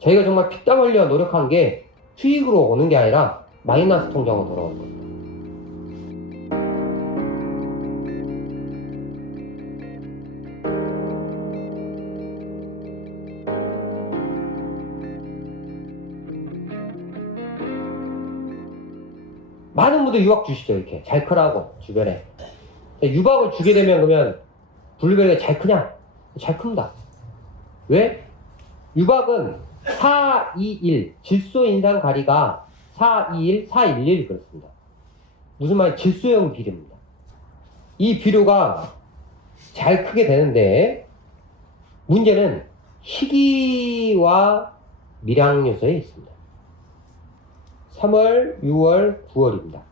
저희가 정말 피땀 흘려 노력한 게 수익으로 오는 게 아니라 마이너스 통장으로 돌아오는 거예요. 많은 분들 유박 주시죠 이렇게 잘 크라고 주변에 유박을 주게 되면 그러면 블루베리가 잘 크냐? 잘 큽니다. 왜? 유박은 4, 2, 1 질소 인상 가리가 4, 2, 1, 4, 1, 1 그렇습니다. 무슨 말? 질소형 비료입니다. 이 비료가 잘 크게 되는데 문제는 희기와 밀양 요소에 있습니다. 3월, 6월, 9월입니다.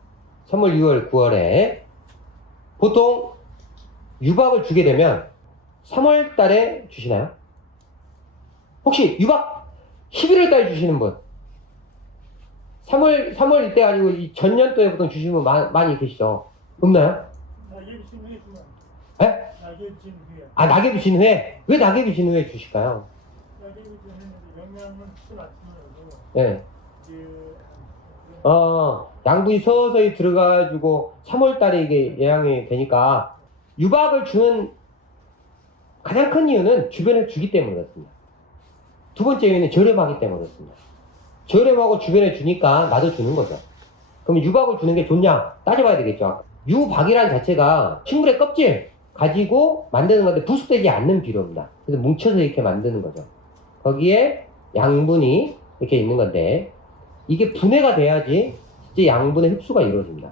3월, 6월, 9월에 보통 유박을 주게 되면 3월 달에 주시나요? 혹시 유박 11월 달에 주시는 분? 3월, 3월 이때 아니고 이 전년도에 보통 주시는 분 마- 많이 계시죠? 없나요? 후에 아, 낙엽이 진 후에? 왜 낙엽이 진 후에 주실까요? 예. 그 어, 양분이 서서히 들어가지고 3월 달에 이게 예양이 되니까 유박을 주는 가장 큰 이유는 주변에 주기 때문에 그렇습니다. 두 번째 이유는 저렴하기 때문에 그렇습니다. 저렴하고 주변에 주니까 나도 주는 거죠. 그럼 유박을 주는 게 좋냐? 따져봐야 되겠죠. 유박이란 자체가 식물의 껍질 가지고 만드는 건데 부숙되지 않는 비료입니다. 그래서 뭉쳐서 이렇게 만드는 거죠. 거기에 양분이 이렇게 있는 건데 이게 분해가 돼야지 실제 양분의 흡수가 이루어집니다.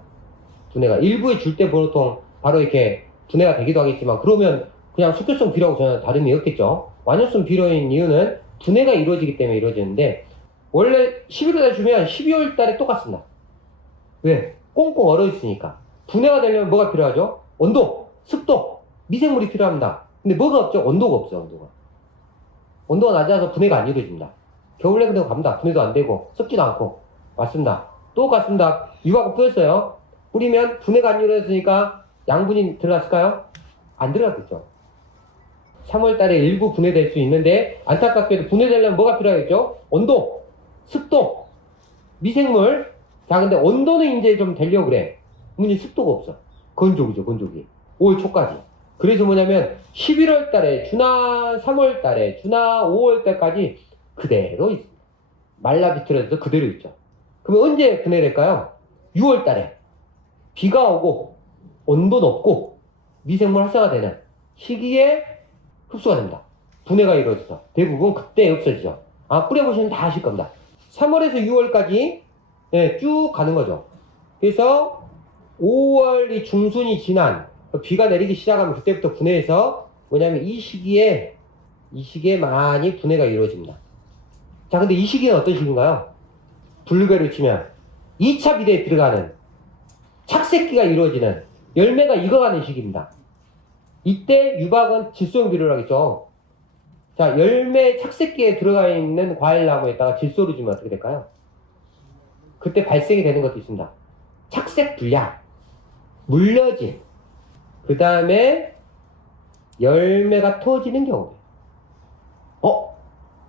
분해가 일부에 줄 때 보통 바로 이렇게 분해가 되기도 하겠지만 그러면 그냥 숙효성 비료하고 전혀 다름이 없겠죠. 완효성 비료인 이유는 분해가 이루어지기 때문에 이루어지는데 원래 11월에 주면 12월 달에 똑같습니다. 왜? 꽁꽁 얼어 있으니까. 분해가 되려면 뭐가 필요하죠? 온도, 습도, 미생물이 필요합니다. 근데 뭐가 없죠? 온도가 없어요, 온도가. 온도가 낮아서 분해가 안 이루어집니다. 겨울에 그대로 갑니다. 분해도 안 되고 썩지도 않고 맞습니다. 또 같습니다. 유화가 뿌렸어요. 뿌리면 분해가 안 이루어졌으니까 양분이 들어갔을까요? 안 들어갔겠죠. 3월 달에 일부 분해될 수 있는데 안타깝게도 분해되려면 뭐가 필요하겠죠? 온도, 습도, 미생물. 자, 근데 온도는 이제 좀 되려고 그래. 문제 습도가 없어. 건조기죠, 건조기. 5월 초까지. 그래서 뭐냐면 11월 달에 주나 3월 달에 주나 5월 달까지 그대로 있습니다. 말라 비틀어서 그대로 있죠. 그러면 언제 분해될까요? 6월 달에 비가 오고 온도 높고 미생물 활성화되는 시기에 흡수가 됩니다. 분해가 이루어져서 대부분 그때 없어지죠. 아 뿌려보시면 다 아실 겁니다. 3월에서 6월까지 예, 쭉 가는 거죠. 그래서 5월이 중순이 지난 비가 내리기 시작하면 그때부터 분해해서 뭐냐면 이 시기에 이 시기에 많이 분해가 이루어집니다. 자, 근데 이 시기는 어떤 시기인가요? 블루베리를 치면 2차 비대에 들어가는 착색기가 이루어지는 열매가 익어가는 시기입니다. 이때 유박은 질소형 비료를 하겠죠. 자, 열매 착색기에 들어가 있는 과일 나무에다가 질소를 주면 어떻게 될까요? 그때 발생이 되는 것도 있습니다. 착색 불량, 물려짐, 그 다음에 열매가 터지는 경우. 어?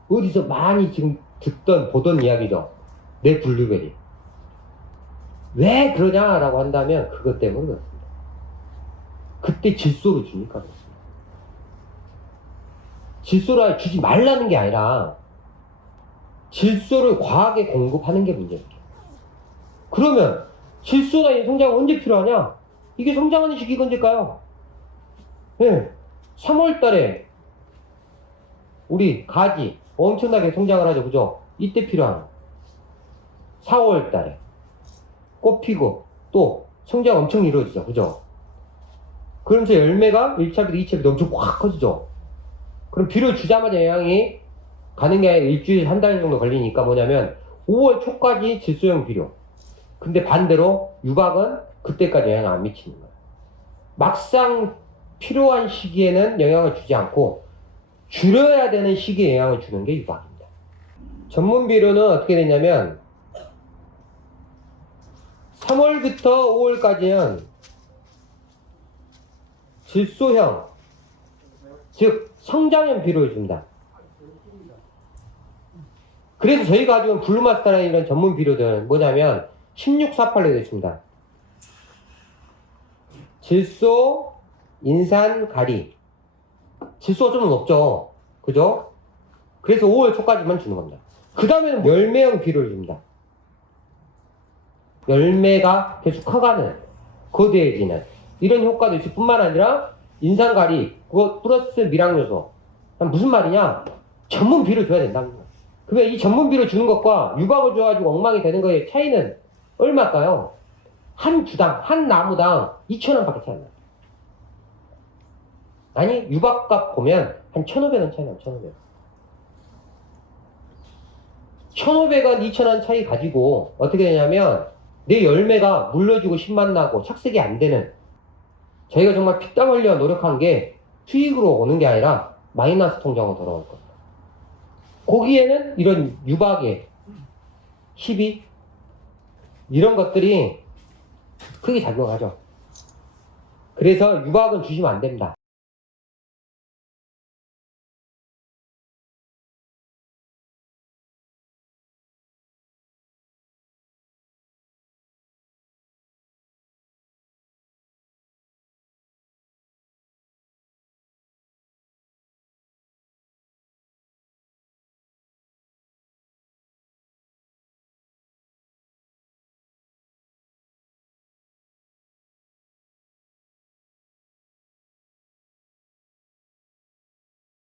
어디서 많이 지금 듣던, 보던 이야기죠. 내 블루베리. 왜 그러냐라고 한다면 그것 때문에 그때 질소를 주니까. 질소를 주지 말라는 게 아니라 질소를 과하게 공급하는 게 문제입니다. 그러면 질소가 이 성장은 언제 필요하냐? 이게 성장하는 시기가 언제일까요? 예. 3월 달에 우리 가지 엄청나게 성장을 하죠. 그죠? 이때 필요한 4월 달에 꽃 피고 또 성장 엄청 이루어지죠. 그죠? 그러면서 열매가 1차 비도 2차 비도 엄청 확 커지죠. 그럼 비료 주자마자 영양이 가는 게 일주일 한 달 정도 걸리니까 뭐냐면 5월 초까지 질소형 비료. 근데 반대로 유박은 그때까지 영향을 안 미치는 거예요. 막상 필요한 시기에는 영향을 주지 않고 줄여야 되는 시기에 영향을 주는 게 유박입니다. 전문 비료는 어떻게 되냐면 3월부터 5월까지는 질소형, 즉 성장형 비료를 줍니다. 그래서 저희가 가지고 있는 블루마스터라는 이런 전문 비료들은 뭐냐면 1648로 되어 있습니다. 질소, 인산, 가리. 질소가 좀 높죠. 그죠? 그래서 5월 초까지만 주는 겁니다. 그 다음에는 열매형 비료를 줍니다. 열매가 계속 커가는, 거대해지는 이런 효과도 있을 뿐만 아니라 인산가리, 그거 플러스 미량 요소. 무슨 말이냐? 전문 비료 줘야 된다는 거야. 그러면 이 전문 비료 주는 것과 유박을 줘가지고 엉망이 되는 거의 차이는 얼마일까요? 한 주당, 한 나무당 2,000원 밖에 차이 안 나요. 아니, 유박값 보면 한 1,500원 차이 나요, 1,500원. 1,500원, 2,000원 차이 가지고 어떻게 되냐면 내 열매가 물러주고 신맛 나고 착색이 안 되는 저희가 정말 피땀 흘려 노력한 게 수익으로 오는 게 아니라 마이너스 통장으로 돌아올 겁니다. 거기에는 이런 유박의 희비 이런 것들이 크게 작용하죠. 그래서 유박은 주시면 안 됩니다.